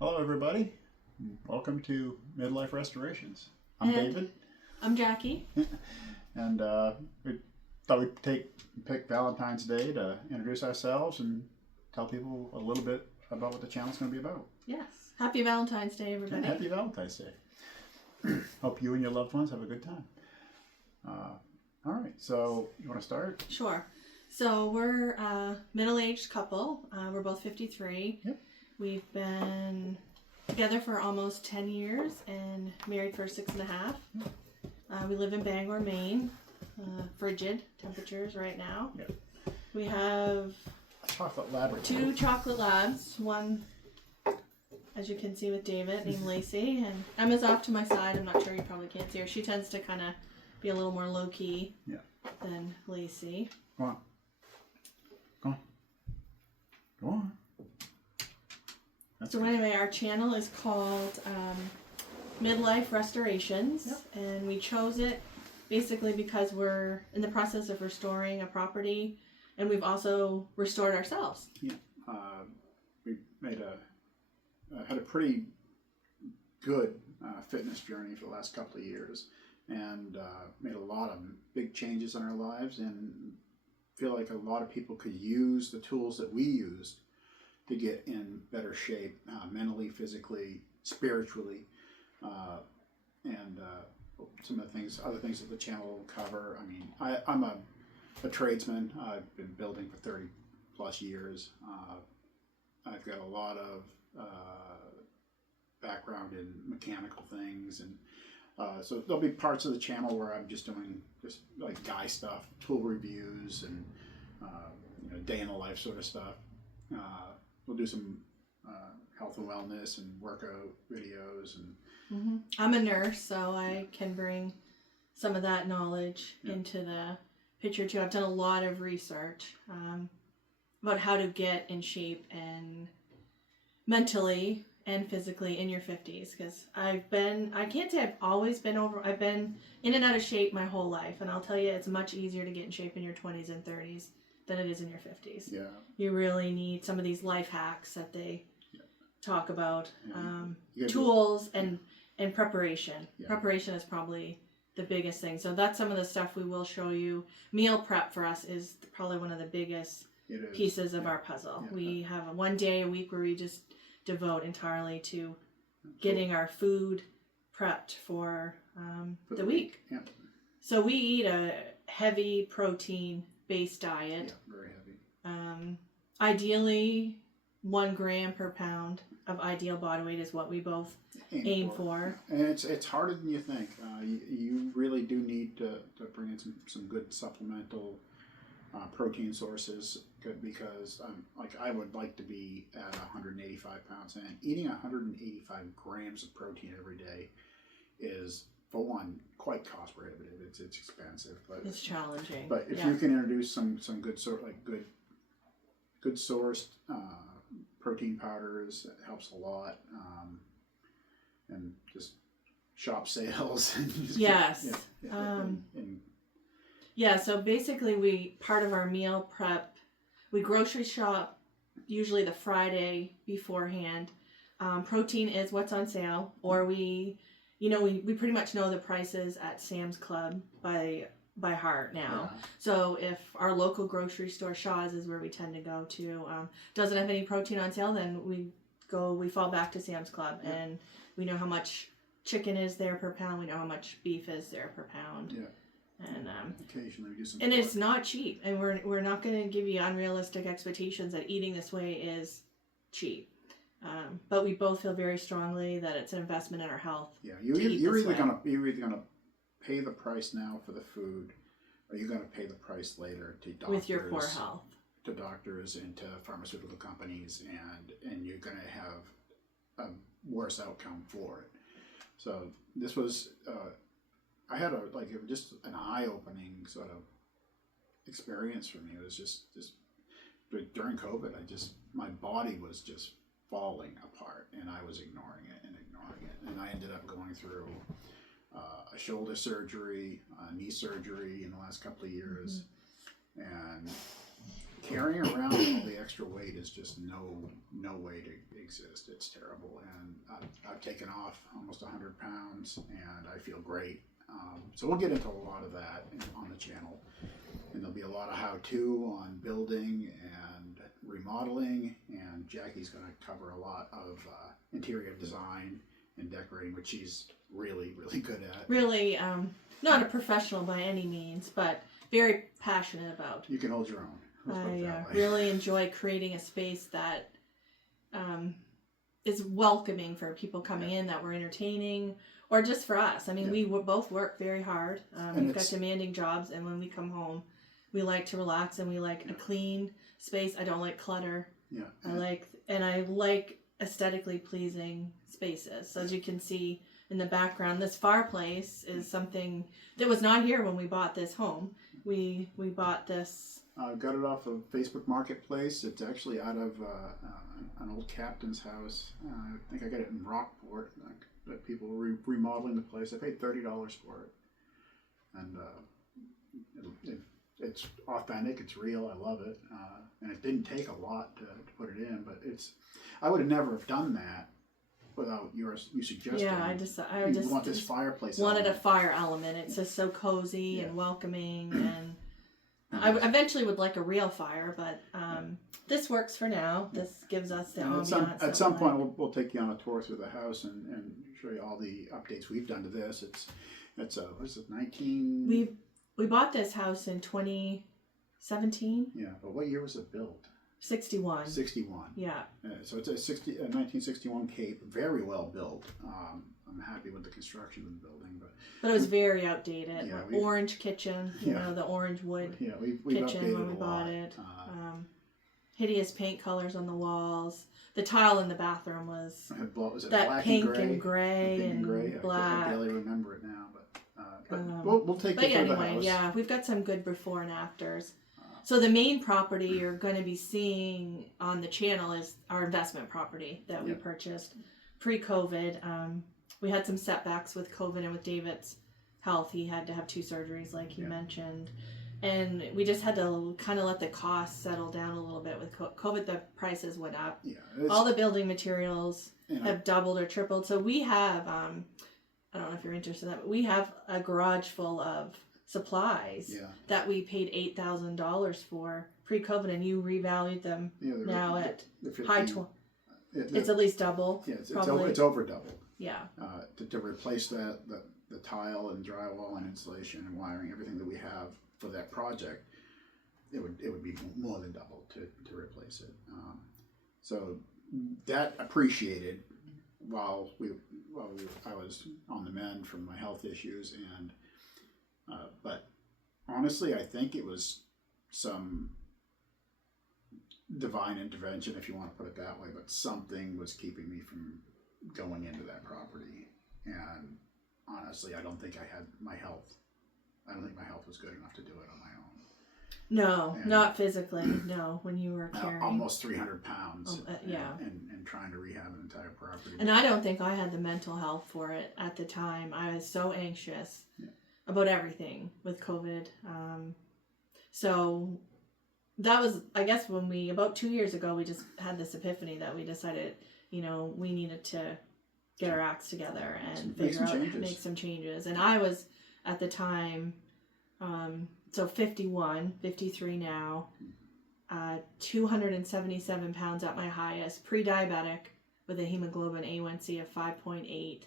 Hello, everybody. Welcome to Midlife Restorations. I'm And David, I'm Jackie. and we thought we'd pick Valentine's Day to introduce ourselves and tell people a little bit about what the channel's going to be about. Yes. Happy Valentine's Day, Yeah, everybody. happy Valentine's Day. Hope you and your loved ones have a good time. All right, so you want to start? Sure. So we're a middle-aged couple. We're both 53. Yep. We've been together for almost 10 years and married for 6.5. We live in Bangor, Maine. Frigid temperatures right now. Yep. We have Chocolate Labrador. 2 chocolate labs. One, as you can see with David, named Lacey. And Emma's off to my side. I'm not sure, you probably can't see her. She tends to kind of be a little more low-key than Lacey. Go on. Go on. Go on. That's So good. anyway, our channel is called Midlife Restorations, and we chose it basically because we're in the process of restoring a property, and we've also restored ourselves. Yeah, we had a pretty good fitness journey for the last couple of years, and made a lot of big changes in our lives, and feel like a lot of people could use the tools that we used to get in better shape, mentally, physically, spiritually, and some of the other things that the channel will cover. I mean, I'm a tradesman. I've been building for 30 plus years. I've got a lot of background in mechanical things, and so there'll be parts of the channel where I'm just doing just like guy stuff, tool reviews, and day in the life sort of stuff. We'll do some health and wellness and workout videos, and I'm a nurse, so I can bring some of that knowledge into the picture too. I've done a lot of research about how to get in shape and mentally and physically in your 50s, because I can't say I've always been I've been in and out of shape my whole life, and I'll tell you, it's much easier to get in shape in your 20s and 30s than it is in your 50s. yeah, You really need some of these life hacks that they talk about, you gotta tools and preparation. Yeah. Preparation is probably the biggest thing. So that's some of the stuff we will show you. Meal prep for us is probably one of the biggest pieces of our puzzle. Yeah. We have one day a week where we just devote entirely to getting our food prepped for the week. Yeah, So we eat a heavy protein based diet. yeah, very heavy. Ideally 1 gram per pound of ideal body weight is what we both aim for. And it's harder than you think. You really do need to bring in some good supplemental protein sources, because I would like to be at 185 pounds, and eating 185 grams of protein every day is, for one, quite cost prohibitive. It's expensive, but It's challenging. But if you can introduce some good good sourced protein powders, it helps a lot, and just shop sales. And just Yes. and So basically part of our meal prep, we grocery shop usually the Friday beforehand. Protein is what's on sale, or we pretty much know the prices at Sam's Club by heart now. Yeah. So if our local grocery store, Shaw's is where we tend to go to, doesn't have any protein on sale, then we fall back to Sam's Club, and we know how much chicken is there per pound. We know how much beef is there per pound. Yeah. And occasionally we do some. and it's not cheap, and we're not going to give you unrealistic expectations that eating this way is cheap. But we both feel very strongly that it's an investment in our health. Yeah, you're either gonna pay the price now for the food, or you're gonna pay the price later to doctors, With your poor health. to doctors and to pharmaceutical companies, and you're gonna have a worse outcome for it. So this was I had just an eye-opening sort of experience for me. It was just during COVID, my body was just falling apart, and I was ignoring it, and I ended up going through a shoulder surgery, knee surgery in the last couple of years, and carrying around all the extra weight is just no way to exist. It's terrible, and I've taken off almost 100 pounds, and I feel great. So we'll get into a lot of that on the channel, and there'll be a lot of how-to on building and remodeling, and Jackie's going to cover a lot of interior design and decorating, which she's really good at. Really, not a professional by any means, but very passionate about. You can hold your own. I really enjoy creating a space that is welcoming for people coming in, that we're entertaining, or just for us. I mean, we both work very hard. We've got demanding jobs, and when we come home, we like to relax, and we like a clean space. I don't like clutter. Yeah. I like aesthetically pleasing spaces. So as you can see in the background, this fireplace is something that was not here when we bought this home. We bought this. Got it off of Facebook Marketplace. It's actually out of an old captain's house. I think I got it in Rockport. That people were remodeling the place. I paid $30 for it, and it's authentic. It's real. I love it, and it didn't take a lot to put it in. But I would have never have done that without you suggesting. Yeah, I just want this fireplace. Wanted a fire element. It's just so cozy and welcoming, and I eventually would like a real fire, but this works for now. This gives us the ambiance. At some point, we'll take you on a tour through the house and show you all the updates we've done to this. It's what is it, 19? We bought this house in 2017. Yeah, but what year was it built? 61. 61. Yeah. So it's a 1961 Cape, very well built. I'm happy with the construction of the building, but it was very outdated. Yeah, orange kitchen, you know, the orange wood kitchen when we bought it. Hideous paint colors on the walls. The tile in the bathroom was that black pink and gray and black. I barely remember it now, but we'll take you through the house. Yeah, we've got some good before and afters. So the main property you're going to be seeing on the channel is our investment property that we purchased pre-COVID. We had some setbacks with COVID and with David's health. He had to have 2 surgeries, like you mentioned. And we just had to kind of let the costs settle down a little bit with COVID. The prices went up. Yeah, all the building materials have doubled or tripled. So we have, I don't know if you're interested in that, but we have a garage full of supplies that we paid $8,000 for pre-COVID, and you revalued them now at high 20. It's at least double. Yeah, it's over double. Yeah. To replace the tile and drywall and insulation and wiring, everything that we have for that project, it would be more than double to replace it. So that appreciated while I was on the mend from my health issues, and but honestly, I think it was some divine intervention, if you want to put it that way, but something was keeping me from going into that property. And honestly, I don't think I had my health. I don't think my health was good enough to do it on my own. No, not physically. No, when you were carrying almost 300 pounds. And trying to rehab an entire property. And I don't think I had the mental health for it at the time. I was so anxious about everything with COVID. So that was, I guess, when about 2 years ago, we just had this epiphany that we decided, we needed to get our acts together and make some changes. And I was, at the time, so 53 now, 277 pounds at my highest, pre-diabetic with a hemoglobin A1C of 5.8,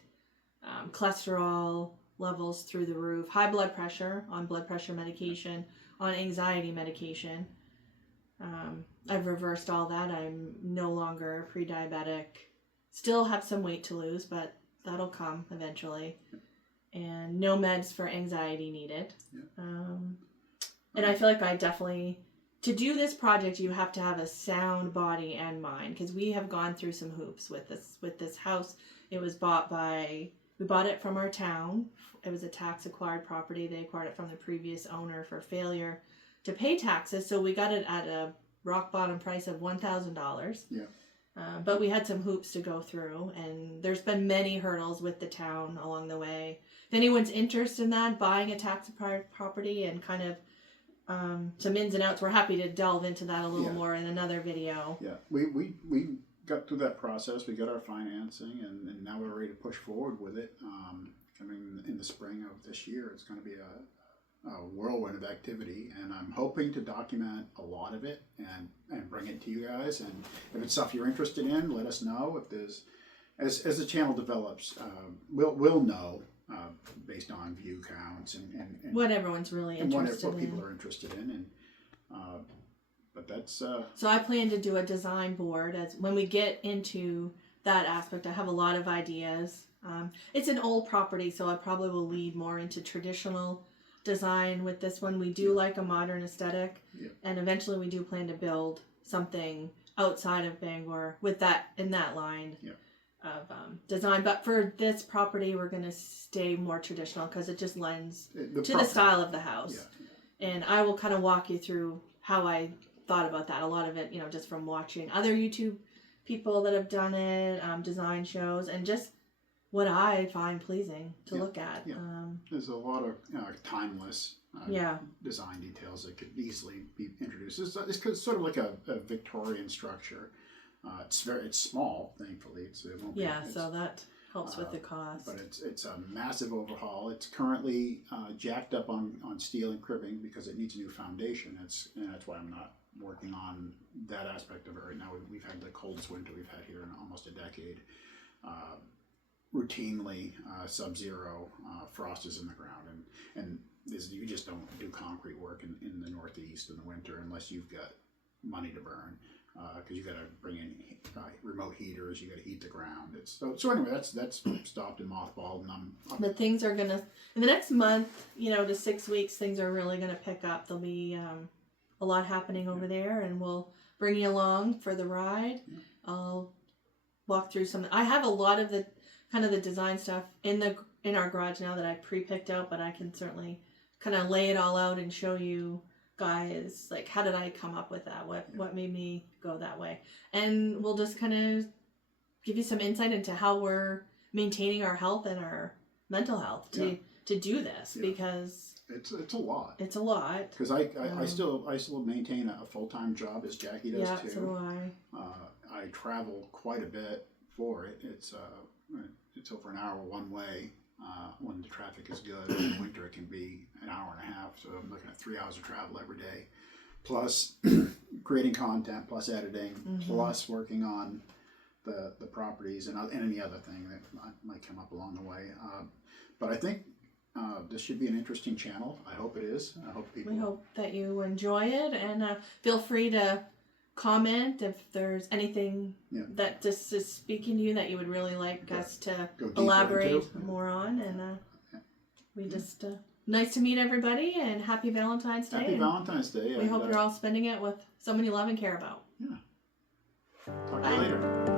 cholesterol levels through the roof, high blood pressure, on blood pressure medication, on anxiety medication. I've reversed all that. I'm no longer pre-diabetic. Still have some weight to lose, but that'll come eventually. And no meds for anxiety needed. And I feel like I definitely, to do this project, you have to have a sound body and mind, because we have gone through some hoops with this house. It was we bought it from our town. It was a tax acquired property. They acquired it from the previous owner for failure to pay taxes. So we got it at a rock bottom price of $1,000. Yeah. But we had some hoops to go through, and there's been many hurdles with the town along the way. If anyone's interested in that, buying a tax acquired property and kind of some ins and outs. We're happy to delve into that a little Yeah. more in another video. Yeah, we got through that process. We got our financing, and now we're ready to push forward with it. Coming in the spring of this year, it's going to be a whirlwind of activity, and I'm hoping to document a lot of it and bring it to you guys. And if it's stuff you're interested in, let us know. If there's as the channel develops, we'll know based on view counts and What everyone's really and interested what in. people are interested in, and but that's So I plan to do a design board as when we get into that aspect. I have a lot of ideas. It's an old property, so I probably will lead more into traditional design with this one. We do like a modern aesthetic, and eventually we do plan to build something outside of Bangor with that in that line of design. But for this property, we're going to stay more traditional because it just lends to the style of the house. And I will kind of walk you through how I thought about that. A lot of it, just from watching other YouTube people that have done it, design shows, and just what I find pleasing to look at. There's a lot of timeless design details that could easily be introduced. It's sort of like a Victorian structure. It's small, thankfully. It won't be, so that helps with the cost. But it's a massive overhaul. It's currently jacked up on steel and cribbing because it needs a new foundation. And that's why I'm not working on that aspect of it right now. We've had the coldest winter we've had here in almost a decade. Routinely sub-zero frost is in the ground, and you just don't do concrete work in the Northeast in the winter unless you've got money to burn, because you got to bring in remote heaters. You got to heat the ground. So anyway, that's stopped and mothballed, and But things are gonna in the next month, to 6 weeks, things are really gonna pick up. There'll be a lot happening over there, and we'll bring you along for the ride. I'll walk through some. I have a lot of the kind of the design stuff in our garage now that I pre-picked out, but I can certainly kind of lay it all out and show you guys, like, how did I come up with that? What made me go that way? And we'll just kind of give you some insight into how we're maintaining our health and our mental health to do this, because it's a lot. It's a lot. Because I still maintain a full-time job as Jackie does too. So do I. I travel quite a bit for it. It's over an hour one way when the traffic is good. In the winter, it can be an hour and a half. So I'm looking at 3 hours of travel every day, plus creating content, plus editing, plus working on the properties and any other thing that might come up along the way. But I think this should be an interesting channel. I hope it is. I hope people. We hope that you enjoy it, and feel free to comment if there's anything that just is speaking to you that you would really like us to elaborate more on. And we just nice to meet everybody, and happy Valentine's Day. Happy Valentine's Day. We hope you're all spending it with someone you love and care about. Talk to you later.